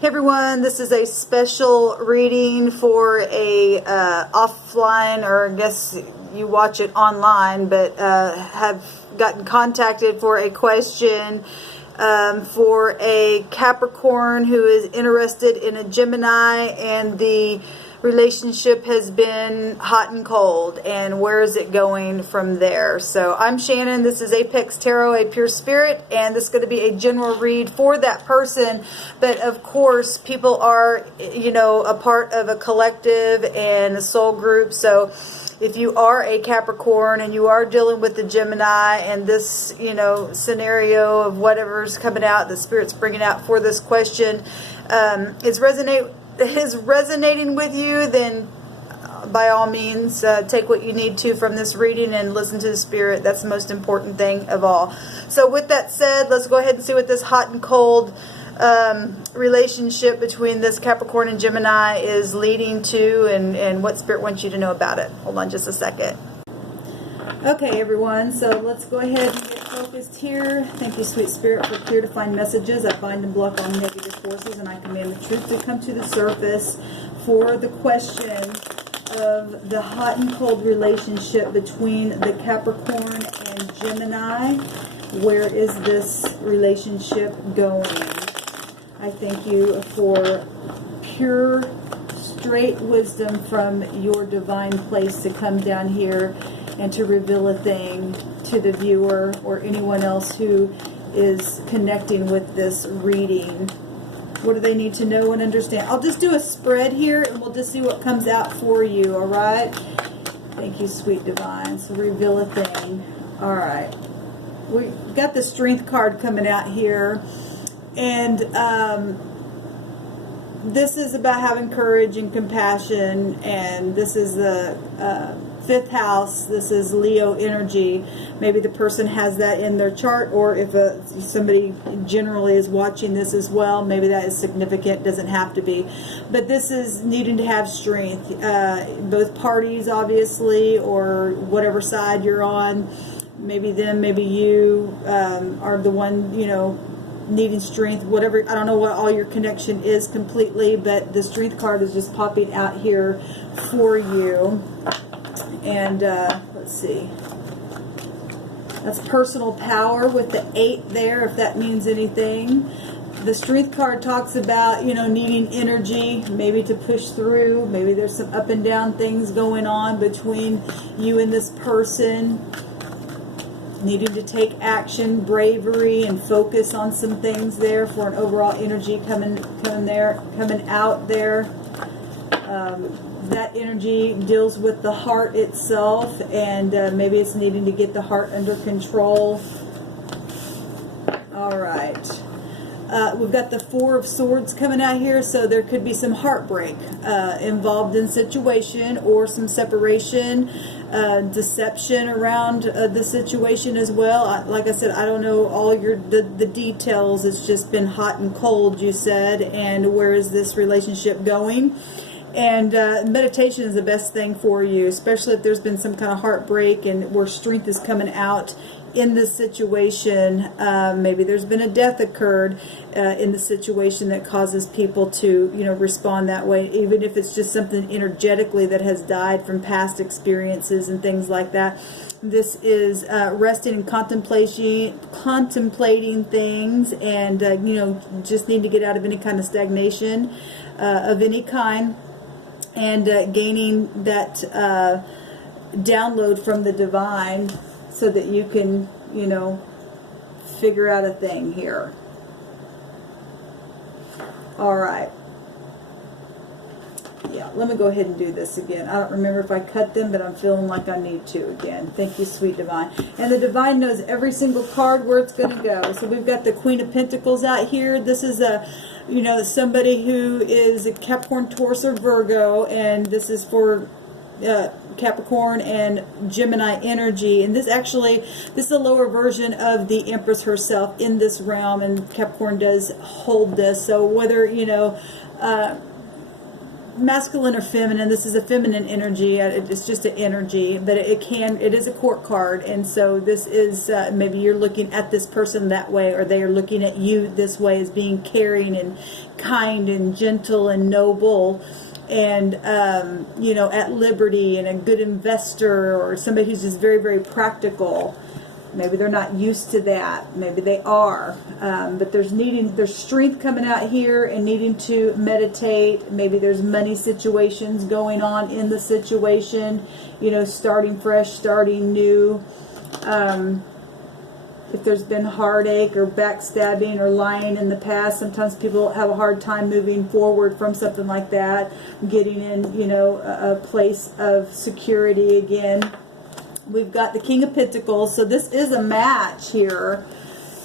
Hey everyone, this is a special reading for a offline, or I guess you watch it online, but have gotten contacted for a question for a Capricorn who is interested in a Gemini, and the relationship has been hot and cold, and where is it going from there? So I'm Shannon, this is Apex Tarot, a pure spirit, and this is going to be a general read for that person. But of course, people are, you know, a part of a collective and a soul group. So if you are a Capricorn and you are dealing with the Gemini, and this, you know, scenario of whatever's coming out, the Spirit's bringing out for this question, is resonating with you, then by all means take what you need to from this reading and listen to the Spirit. That's the most important thing of all. So with that said, let's go ahead and see what this hot and cold relationship between this Capricorn and Gemini is leading to, and what Spirit wants you to know about it. Hold on just a second. Okay, everyone, so let's go ahead and get focused here. Thank you, sweet Spirit, for clear to find messages. I bind and block all negative forces, and I command the truth to come to the surface for the question of the hot and cold relationship between the Capricorn and Gemini. Where is this relationship going? I thank you for pure, straight wisdom from your divine place to come down here and to reveal a thing to the viewer or anyone else who is connecting with this reading. What do they need to know and understand? I'll just do a spread here, and we'll just see what comes out for you, all right? Thank you, sweet divine. So reveal a thing. All right. We got the Strength card coming out here, and this is about having courage and compassion, and this is the fifth house. This is Leo energy. Maybe the person has that in their chart, or if somebody generally is watching this as well, maybe that is significant. Doesn't have to be, but this is needing to have strength. Both parties, obviously, or whatever side you're on. Maybe them, maybe you are the one, you know, needing strength. Whatever. I don't know what all your connection is completely, but the Strength card is just popping out here for you. And let's see, that's personal power with the 8 there, if that means anything. The Strength card talks about, you know, needing energy, maybe to push through. Maybe there's some up and down things going on between you and this person, needing to take action, bravery, and focus on some things there for an overall energy coming out there. That energy deals with the heart itself, and maybe it's needing to get the heart under control. All right. We've got the 4 of Swords coming out here, so there could be some heartbreak involved in situation, or some separation, deception around the situation as well. Like I said, I don't know all the details. It's just been hot and cold, you said, and where is this relationship going? And meditation is the best thing for you, especially if there's been some kind of heartbreak and where strength is coming out in this situation. Maybe there's been a death occurred in the situation that causes people to, you know, respond that way, even if it's just something energetically that has died from past experiences and things like that. This is resting and contemplating things, and you know, just need to get out of any kind of stagnation of any kind, and gaining that download from the divine, so that you can, you know, figure out a thing here. All right. Yeah, let me go ahead and do this again. I don't remember if I cut them, but I'm feeling like I need to again. Thank you, sweet divine. And the divine knows every single card where it's going to go. So we've got the Queen of Pentacles out here. This is a, you know, somebody who is a Capricorn, Taurus, or Virgo, and this is for Capricorn and Gemini energy. And this is the lower version of the Empress herself in this realm, and Capricorn does hold this. So whether, you know, masculine or feminine. This is a feminine energy. It's just an energy, but it is a court card. And so this is maybe you're looking at this person that way, or they are looking at you this way, as being caring and kind and gentle and noble, and you know, at liberty, and a good investor, or somebody who's just very, very practical. Maybe they're not used to that. Maybe they are. But there's strength coming out here and needing to meditate. Maybe there's money situations going on in the situation. You know, starting fresh, starting new. If there's been heartache or backstabbing or lying in the past, sometimes people have a hard time moving forward from something like that. Getting in, you know, a place of security again. We've got the King of Pentacles, so this is a match here.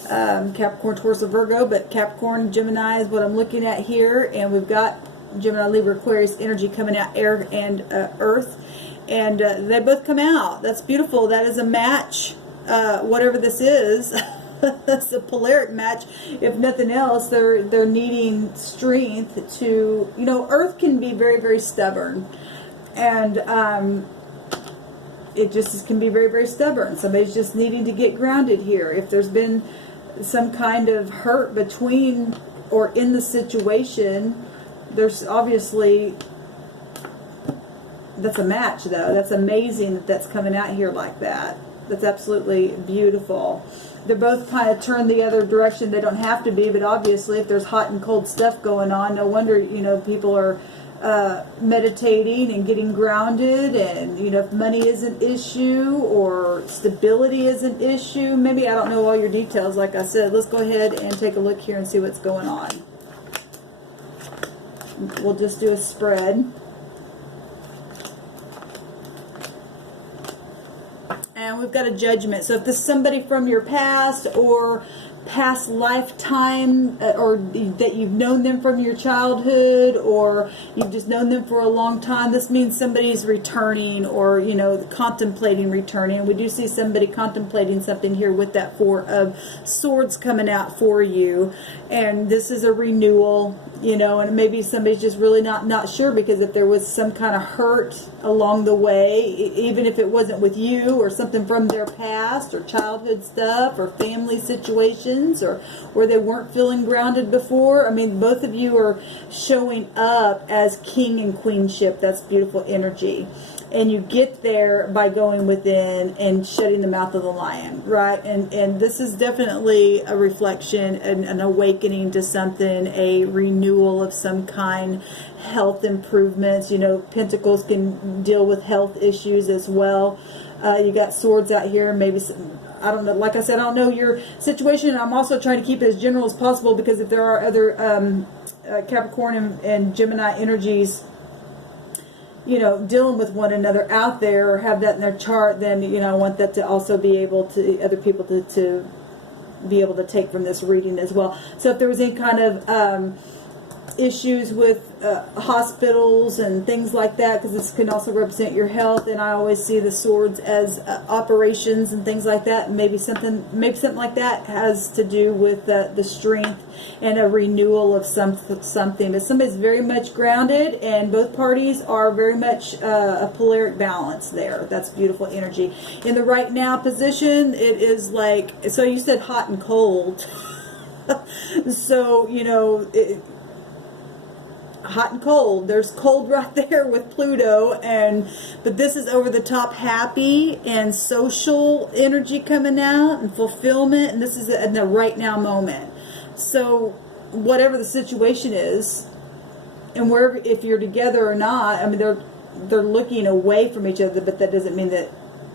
Capricorn, Taurus, or Virgo, but Capricorn, Gemini is what I'm looking at here. And we've got Gemini, Libra, Aquarius energy coming out, air and earth. And they both come out. That's beautiful. That is a match, whatever this is. That's a polaric match. If nothing else, they're needing strength to, you know, earth can be very, very stubborn. And it just can be very, very stubborn. Somebody's just needing to get grounded here. If there's been some kind of hurt between or in the situation, there's obviously, that's a match though. That's amazing that that's coming out here like that. That's absolutely beautiful. They're both kind of turned the other direction. They don't have to be, but obviously if there's hot and cold stuff going on, no wonder, you know, people are meditating and getting grounded. And you know, if money is an issue or stability is an issue, maybe, I don't know all your details, like I said. Let's go ahead and take a look here and see what's going on. We'll just do a spread. And we've got a Judgment. So if this is somebody from your past or past lifetime, or that you've known them from your childhood, or you've just known them for a long time, this means somebody's returning, or, you know, contemplating returning. We do see somebody contemplating something here with that Four of Swords coming out for you. And this is a renewal, you know, and maybe somebody's just really not sure, because if there was some kind of hurt along the way, even if it wasn't with you, or something from their past, or childhood stuff, or family situations, or where they weren't feeling grounded before. I mean, both of you are showing up as king and queenship. That's beautiful energy. And you get there by going within and shutting the mouth of the lion, right? And this is definitely a reflection, an awakening to something, a renewal of some kind, health improvements. You know, Pentacles can deal with health issues as well. You got Swords out here, maybe some, I don't know, like I said, I don't know your situation. I'm also trying to keep it as general as possible, because if there are other Capricorn and Gemini energies, you know, dealing with one another out there, or have that in their chart, then, you know, I want that to also be able to, other people to be able to take from this reading as well. So if there was any kind of issues with hospitals and things like that, because this can also represent your health, and I always see the Swords as operations and things like that. Maybe something like that has to do with the strength and a renewal of something. But somebody's very much grounded, and both parties are very much a polaric balance there. That's beautiful energy. In the right now position, it is like, so you said hot and cold. So, you know, hot and cold. There's cold right there with Pluto, but this is over the top happy and social energy coming out, and fulfillment, and this is in the right now moment. So whatever the situation is, and wherever, if you're together or not, I mean, they're looking away from each other, but that doesn't mean that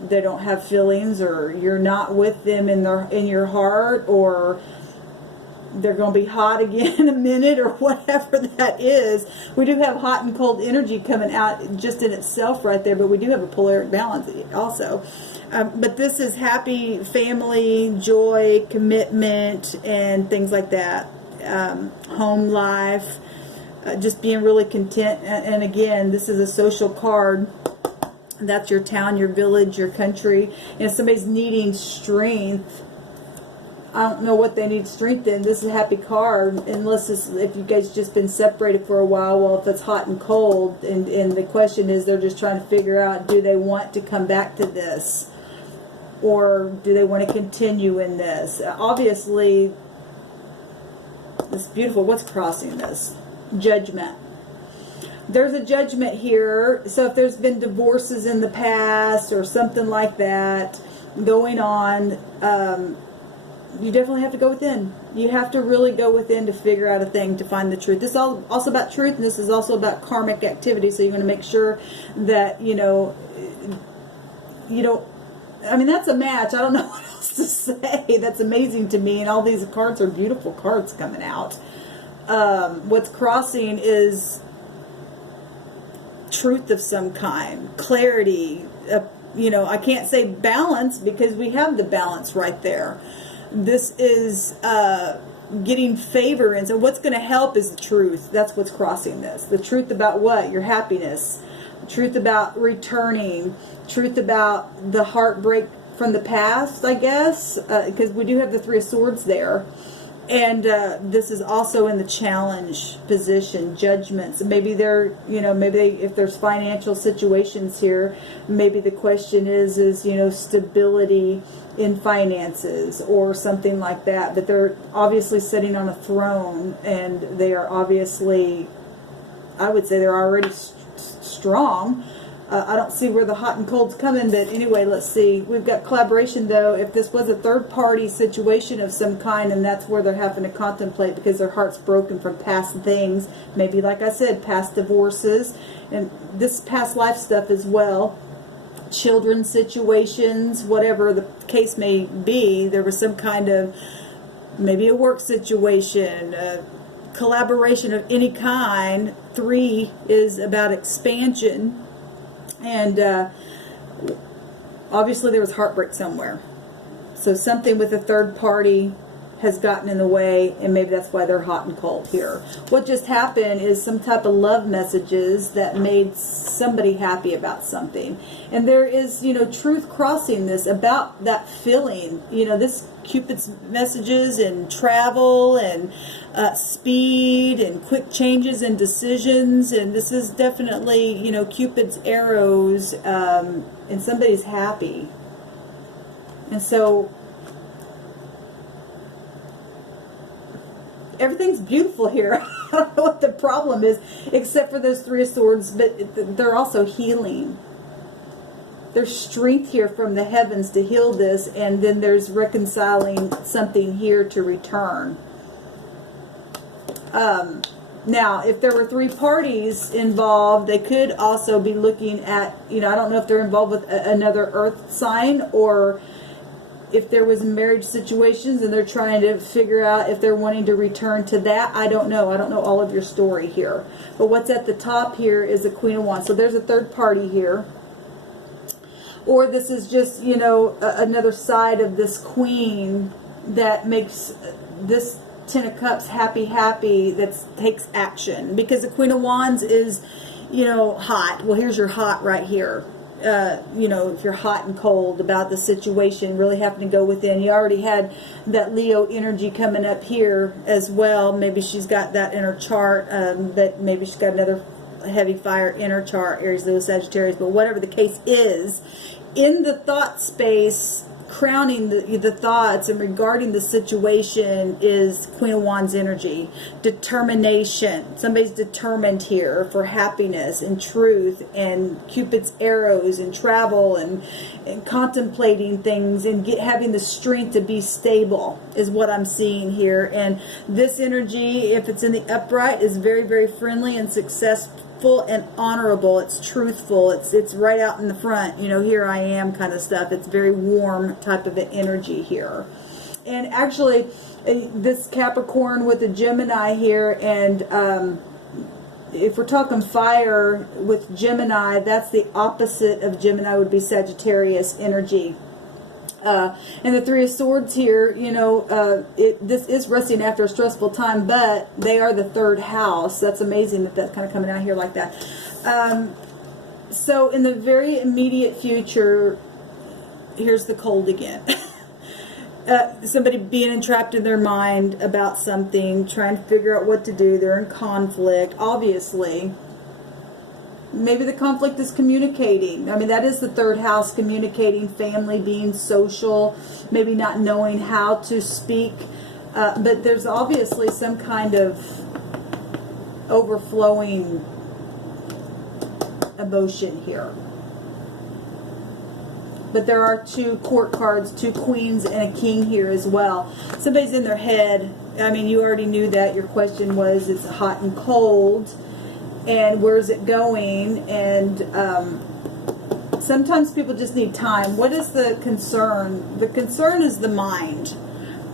they don't have feelings, or you're not with them in your heart, or they're going to be hot again in a minute, or whatever that is. We do have hot and cold energy coming out just in itself right there, but we do have a polaric balance also. But this is happy, family, joy, commitment, and things like that. Home life, just being really content. And again, this is a social card. That's your town, your village, your country. And if somebody's needing strength, I don't know what they need strength in. This is a happy card, unless if you guys just been separated for a while. Well, if it's hot and cold, and the question is, they're just trying to figure out, do they want to come back to this, or do they want to continue in this? Obviously, it's beautiful. What's crossing this? Judgment. There's a judgment here. So if there's been divorces in the past or something like that going on, you definitely have to go within. You have to really go within to figure out a thing, to find the truth. This is also about truth, and this is also about karmic activity. So you're going to make sure that, you don't, I mean, that's a match. I don't know what else to say. That's amazing to me. And all these cards are beautiful cards coming out. What's crossing is truth of some kind, clarity. I can't say balance, because we have the balance right there. This is getting favor, and so what's going to help is the truth. That's what's crossing this. The truth about what? Your happiness. Truth about returning. Truth about the heartbreak from the past, I guess, because we do have the Three of Swords there. And this is also in the challenge position, judgments. Maybe if there's financial situations here, maybe the question is stability in finances or something like that. But they're obviously sitting on a throne, and they are obviously, I would say they're already strong. I don't see where the hot and cold's coming, but anyway, let's see. We've got collaboration, though. If this was a third-party situation of some kind, and that's where they're having to contemplate because their heart's broken from past things, maybe, like I said, past divorces, and this past life stuff as well, children's situations, whatever the case may be, there was some kind of, maybe a work situation, collaboration of any kind. 3 is about expansion. And obviously there was heartbreak somewhere. So something with a third party has gotten in the way, and maybe that's why they're hot and cold here. What just happened is some type of love messages that made somebody happy about something. And there is, truth crossing this about that feeling. This Cupid's messages and travel and speed and quick changes and decisions, and this is definitely, Cupid's arrows, and somebody's happy. And so everything's beautiful here. I don't know what the problem is, except for those Three of Swords, but they're also healing. There's strength here from the heavens to heal this, and then there's reconciling something here to return. Now, if there were 3 parties involved, they could also be looking at, I don't know if they're involved with another earth sign, or if there was marriage situations and they're trying to figure out if they're wanting to return to that. I don't know. I don't know all of your story here. But what's at the top here is the Queen of Wands. So there's a third party here. Or this is just, another side of this queen that makes this 10 of Cups happy, that takes action. Because the Queen of Wands is, hot. Well, here's your hot right here. If you're hot and cold about the situation, really having to go within. You already had that Leo energy coming up here as well. Maybe she's got that in her chart, but maybe she's got another heavy fire in her chart, Aries, Leo, Sagittarius. But whatever the case is, in the thought space, crowning the thoughts and regarding the situation is Queen of Wands energy. Determination. Somebody's determined here for happiness and truth, and Cupid's arrows and travel and contemplating things and having the strength to be stable is what I'm seeing here. And this energy, if it's in the upright, is very, very friendly and successful and honorable. It's truthful. It's right out in the front. Here I am kind of stuff. It's very warm type of an energy here. And actually, this Capricorn with the Gemini here, and if we're talking fire with Gemini, that's the opposite of Gemini would be Sagittarius energy. And the Three of Swords here, this is resting after a stressful time, but they are the 3rd house. That's amazing that that's kind of coming out here like that. So in the very immediate future, here's the cold again. somebody being entrapped in their mind about something, trying to figure out what to do. They're in conflict, obviously. Maybe the conflict is communicating. I mean, that is the third house, communicating, family, being social, maybe not knowing how to speak. But there's obviously some kind of overflowing emotion here. But there are 2 court cards, 2 queens and a king here as well. Somebody's in their head. I mean, you already knew that. Your question was, it's hot and cold. And where's it going? And sometimes people just need time. What is the concern? The concern is the mind.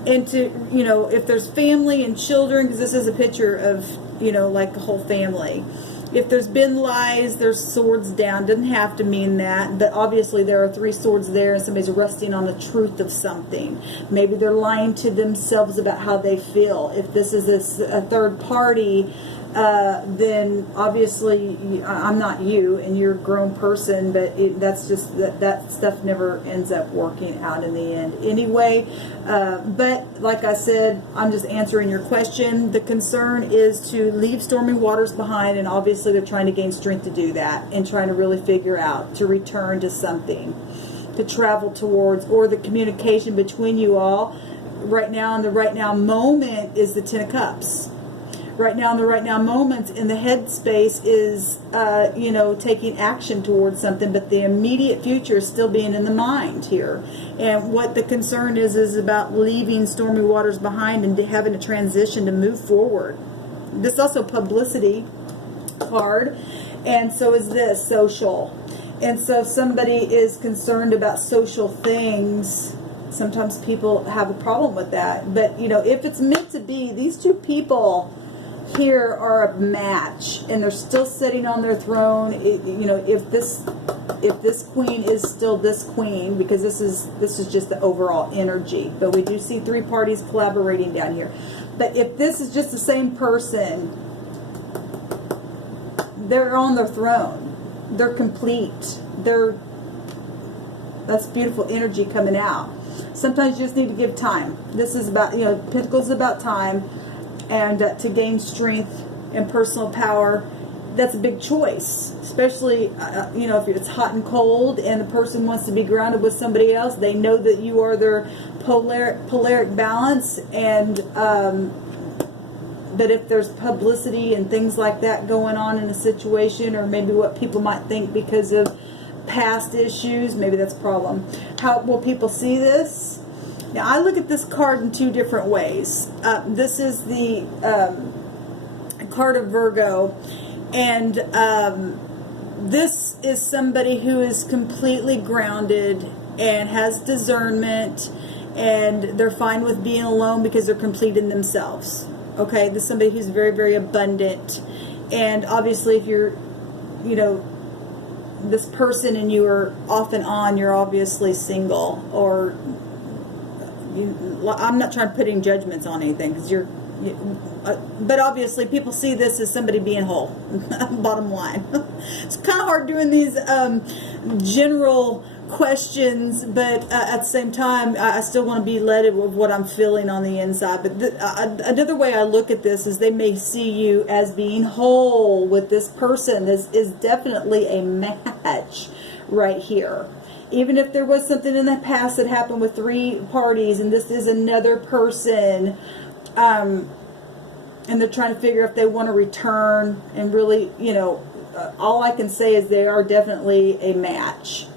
And to, you know, if there's family and children, because this is a picture of, you know, like the whole family. If there's been lies, there's swords down. Doesn't have to mean that. But obviously there are 3 swords there and somebody's resting on the truth of something. Maybe they're lying to themselves about how they feel. If this is a third party, then obviously I'm not you and you're a grown person, but that's just that stuff never ends up working out in the end anyway. But like I said, I'm just answering your question. The concern is to leave stormy waters behind, and obviously they're trying to gain strength to do that and trying to really figure out to return to something, to travel towards, or the communication between you all right now in the right now moment is the 10 of Cups. Right now in the right now moment in the headspace is, you know, taking action towards something, but the immediate future is still being in the mind here. And what the concern is about leaving stormy waters behind and having a transition to move forward. This is also publicity card, and so is this social. And so if somebody is concerned about social things, sometimes people have a problem with that. But, you know, if it's meant to be, these 2 people here are a match, and they're still sitting on their throne. You know, if this queen is still this queen, because this is just the overall energy. But we do see 3 parties collaborating down here. But if this is just the same person, they're on their throne. They're complete. That's beautiful energy coming out. Sometimes you just need to give time. This is about, you know, Pentacles is about time. And to gain strength and personal power, that's a big choice. Especially, you know, if it's hot and cold and the person wants to be grounded with somebody else, they know that you are their polaric balance. And but if there's publicity and things like that going on in a situation, or maybe what people might think because of past issues, maybe that's a problem. How will people see this? Now, I look at this card in 2 different ways. This is the card of Virgo, and this is somebody who is completely grounded and has discernment, and they're fine with being alone because they're complete in themselves. Okay, this is somebody who's very, very abundant, and obviously if you're, you know, this person and you are off and on, you're obviously single, or I'm not trying to put in judgments on anything, because but obviously people see this as somebody being whole. Bottom line, it's kind of hard doing these general questions, but at the same time, I still want to be led with what I'm feeling on the inside. But another way I look at this is they may see you as being whole with this person. This is definitely a match right here. Even if there was something in the past that happened with 3 parties, and this is another person, and they're trying to figure if they want to return, and really, you know, all I can say is they are definitely a match.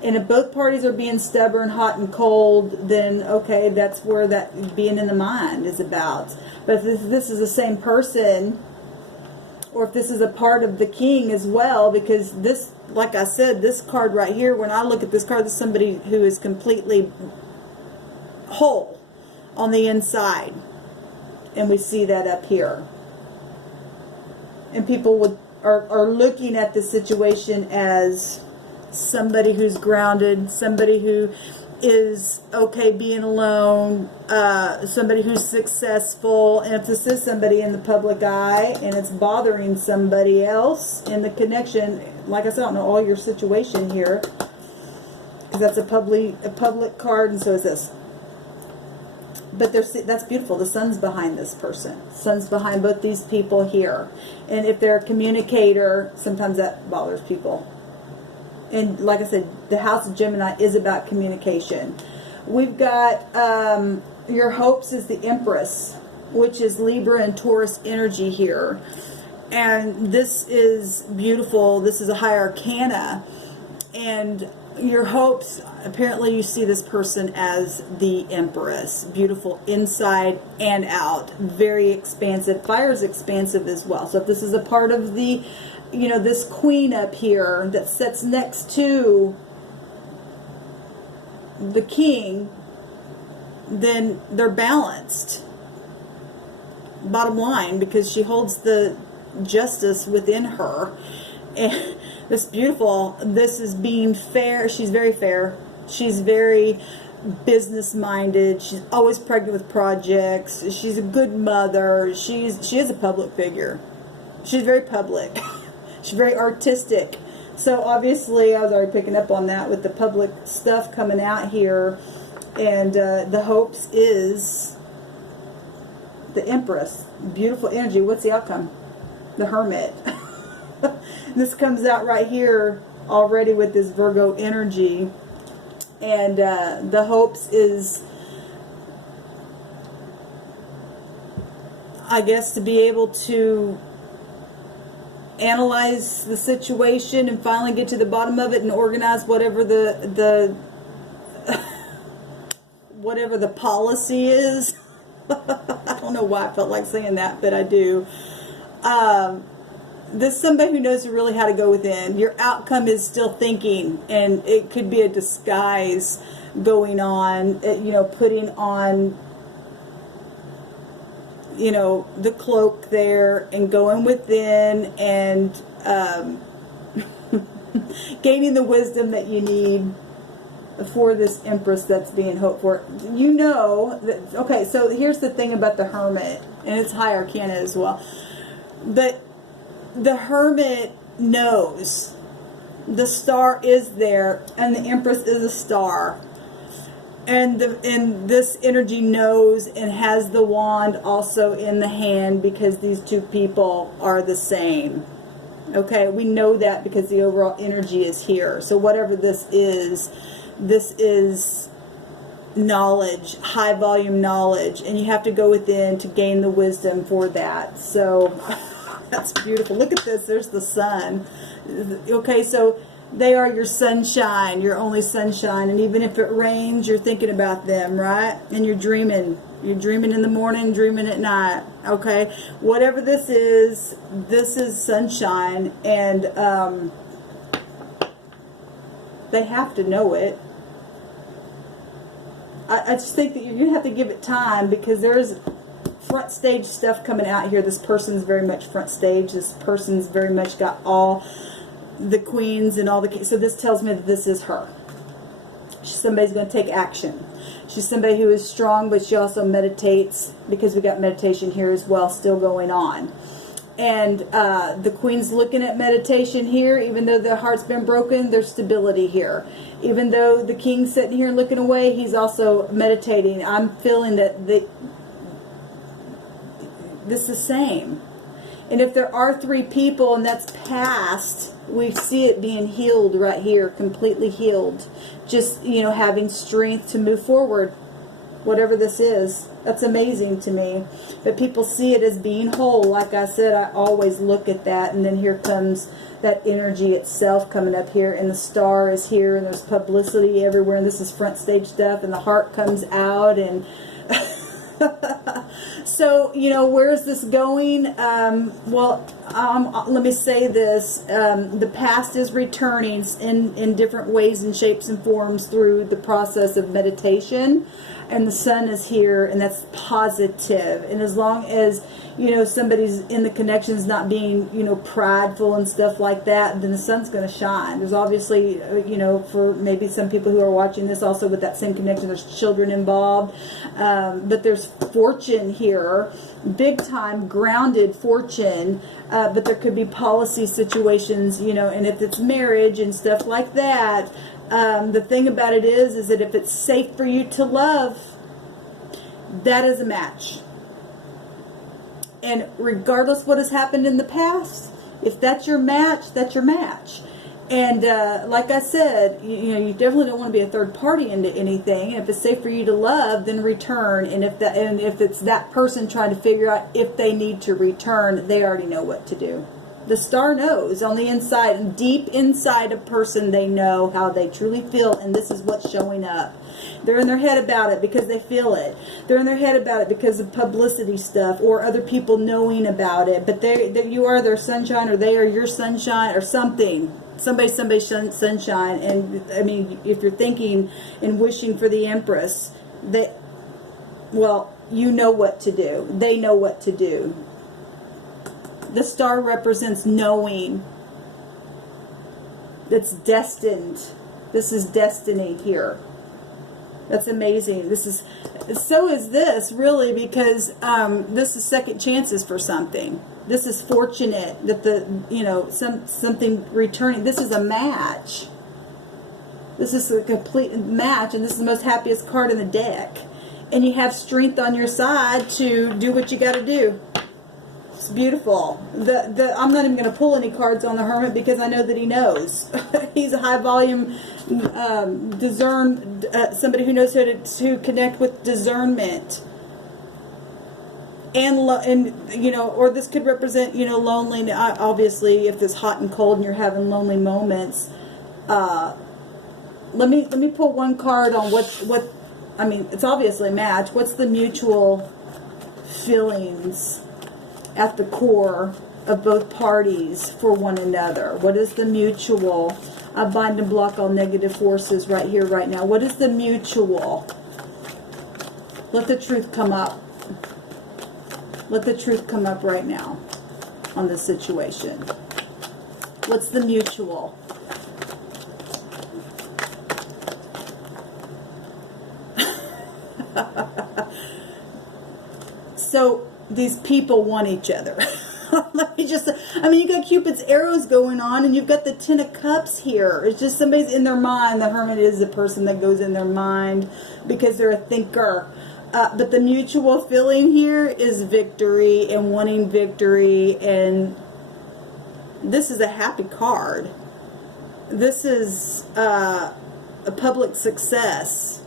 And if both parties are being stubborn, hot and cold, then okay, that's where that being in the mind is about. But if this is the same person, or if this is a part of the king as well, because this, like I said, this card right here, when I look at this card, this is somebody who is completely whole on the inside. And we see that up here. And people are looking at the situation as somebody who's grounded, somebody who is okay being alone, somebody who's successful. And if this is somebody in the public eye and it's bothering somebody else in the connection, like I said, I don't know all your situation here, because that's a public card, and so is this. but that's beautiful. The sun's behind this person. Sun's behind both these people here. And if they're a communicator, sometimes that bothers people. And like I said, the House of Gemini is about communication. We've got your hopes is the Empress, which is Libra and Taurus energy here. And this is beautiful. This is a high arcana. And your hopes, apparently you see this person as the Empress. Beautiful inside and out. Very expansive. Fire is expansive as well. So if this is a part of the, this queen up here that sits next to the king, then they're balanced. Bottom line, because she holds the justice within her. And this beautiful, this is being fair. She's very fair. She's very business minded. She's always pregnant with projects. She's a good mother. She is a public figure. She's very public. She's very artistic. So obviously I was already picking up on that with the public stuff coming out here. And the hopes is the Empress. Beautiful energy. What's the outcome? The Hermit. This comes out right here already with this Virgo energy. And the hopes is, I guess, to be able to analyze the situation and finally get to the bottom of it and organize whatever the whatever the policy is. I don't know why I felt like saying that, but I do. This is somebody who knows really how to go within. Your outcome is still thinking, and it could be a disguise going on, putting on, the cloak there and going within and gaining the wisdom that you need for this Empress that's being hoped for. Okay, so here's the thing about the Hermit, and it's high arcana as well. But the Hermit knows the star is there, and the Empress is a star. And this energy knows and has the wand also in the hand because these two people are the same. Okay, we know that because the overall energy is here. So whatever this is knowledge, high volume knowledge, and you have to go within to gain the wisdom for that. So that's beautiful. Look at this. There's the sun. Okay, so they are your sunshine, your only sunshine. And even if it rains, you're thinking about them, right? And you're dreaming. You're dreaming in the morning, dreaming at night. Okay? Whatever this is sunshine. And they have to know it. I just think that you're going to have to give it time because there's front stage stuff coming out here. This person's very much front stage. This person's very much got all the queens and all the... So this tells me that this is her. She's somebody's going to take action. She's somebody who is strong, but she also meditates because we got meditation here as well still going on. And the queen's looking at meditation here. Even though the heart's been broken, there's stability here. Even though the king's sitting here looking away, he's also meditating. I'm feeling that this is the same. And if there are three people and that's past, we see it being healed right here, completely healed. Just, having strength to move forward. Whatever this is. That's amazing to me. But people see it as being whole. Like I said, I always look at that. And then here comes that energy itself coming up here. And the star is here. And there's publicity everywhere. And this is front stage stuff. And the heart comes out. And so, where's this going? Let me say this. The past is returning in different ways and shapes and forms through the process of meditation. And the sun is here, and that's positive. And as long as, somebody's in the connections not being, prideful and stuff like that, then the sun's going to shine. There's obviously, for maybe some people who are watching this also with that same connection, there's children involved. But there's fortune here, big time grounded fortune. But there could be policy situations, and if it's marriage and stuff like that, the thing about it is that if it's safe for you to love, that is a match. And regardless what has happened in the past, if that's your match, that's your match. And like I said, you definitely don't want to be a third party into anything. And if it's safe for you to love, then return. And if it's that person trying to figure out if they need to return, they already know what to do. The star knows on the inside, deep inside a person, they know how they truly feel, and this is what's showing up. They're in their head about it because they feel it. They're in their head about it because of publicity stuff or other people knowing about it. But you are their sunshine, or they are your sunshine, or something. Somebody's sunshine. And I mean, if you're thinking and wishing for the Empress, well, you know what to do. They know what to do. The star represents knowing. That's destined. This is destiny here. That's amazing. So is this really, because this is second chances for something. This is fortunate that something returning. This is a match. This is a complete match, and this is the most happiest card in the deck. And you have strength on your side to do what you got to do. It's beautiful. I'm not even going to pull any cards on the Hermit because I know that he knows. He's a high volume somebody who knows how to connect with discernment. And or this could represent loneliness. Obviously, if it's hot and cold and you're having lonely moments. Let me pull one card on what. I mean, it's obviously a match. What's the mutual feelings at the core of both parties for one another? What is the mutual? I bind and block all negative forces right here, right now. What is the mutual? Let the truth come up. Let the truth come up right now on this situation. What's the mutual? So these people want each other. You got Cupid's arrows going on, and you've got the Ten of Cups here. It's just somebody's in their mind. The Hermit is the person that goes in their mind because they're a thinker. But the mutual feeling here is victory and wanting victory, and this is a happy card. This is a public success.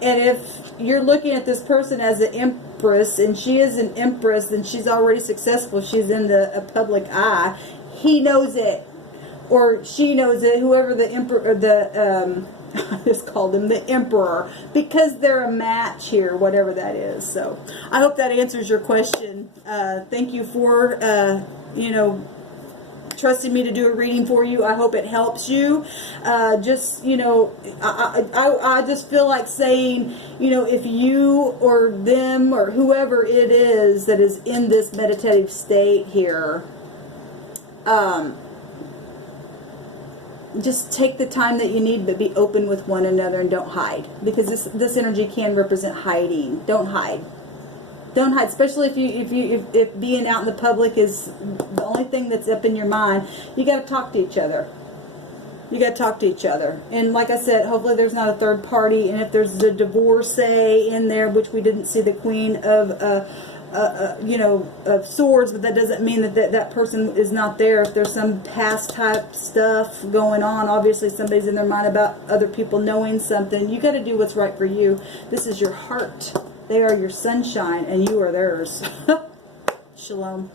And if you're looking at this person as an Empress, and she is an Empress, and she's already successful, she's in the public eye, he knows it, or she knows it, whoever the Emperor, I just called him the Emperor, because they're a match here, whatever that is. So I hope that answers your question. Thank you for, trusting me to do a reading for you. I hope it helps you. I just feel like saying, if you or them or whoever it is that is in this meditative state here, just take the time that you need, but be open with one another and don't hide, because this energy can represent hiding. Don't hide. Don't hide, especially if being out in the public is the only thing that's up in your mind. You got to talk to each other. You got to talk to each other. And like I said, hopefully there's not a third party. And if there's a divorcee in there, which we didn't see the Queen of of Swords, but that doesn't mean that person is not there. If there's some past type stuff going on, obviously somebody's in their mind about other people knowing something. You got to do what's right for you. This is your heart. They are your sunshine, and you are theirs. Shalom.